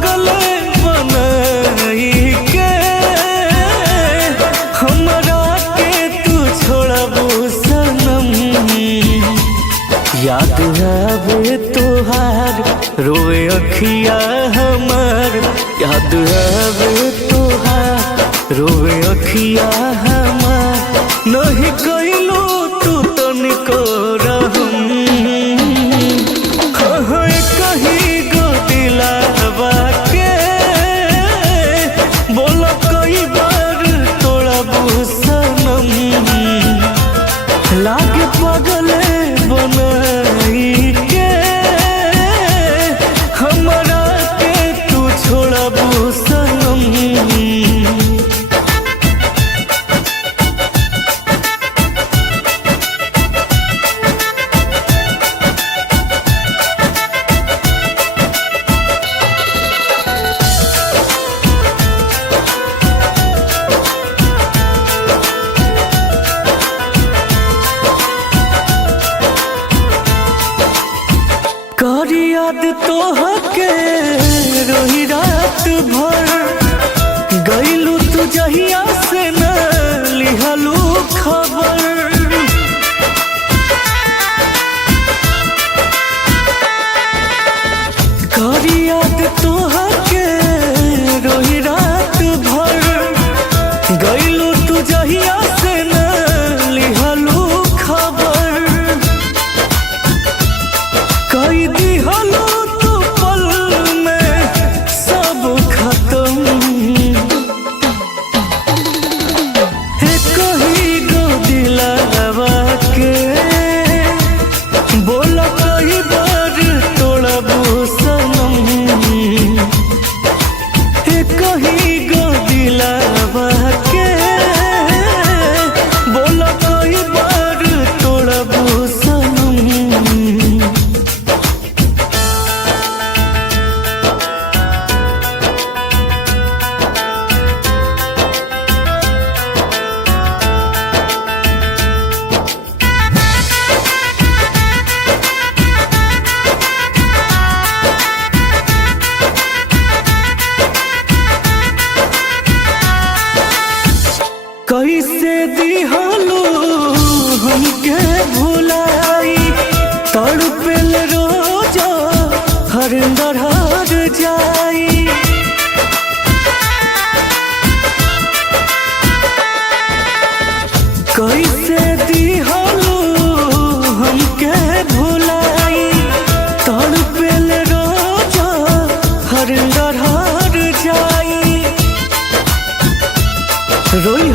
पागल बनाई के हमरा के तू छोड़बू सनम। याद आवे तोहार रोवे अखिया हमार, याद आवे तोहार रोवे अखिया हमार। नहीं कइलू तू तनिको रहम, कहीं गो दिलावा के बोल कई बार तोड़बू सनम। लागे पागल बनाई के हमरा के तू छोड़बू सनम। करी याद तोहके रोही रात भर, गईलू तू जहिया से न लिहलू खबर। करी याद तोहके रोही रात भर, गईलू तू जहिया से न लिहलू खबर। कई दिहलू तू पल में सब खत्म, कहीं गो दिलावा के बोल कई बार तोड़बू सनम। कहीं गो दिलावा के बोल कई बार तोड़बू सनम। कैसे दिहलू हमके भुलाई, तड़पेल रोज हरिंदर हर जाई। कैसे दिहलू हमके भुलाई, तड़पेल रोज हरिंदर हर जाई। रोई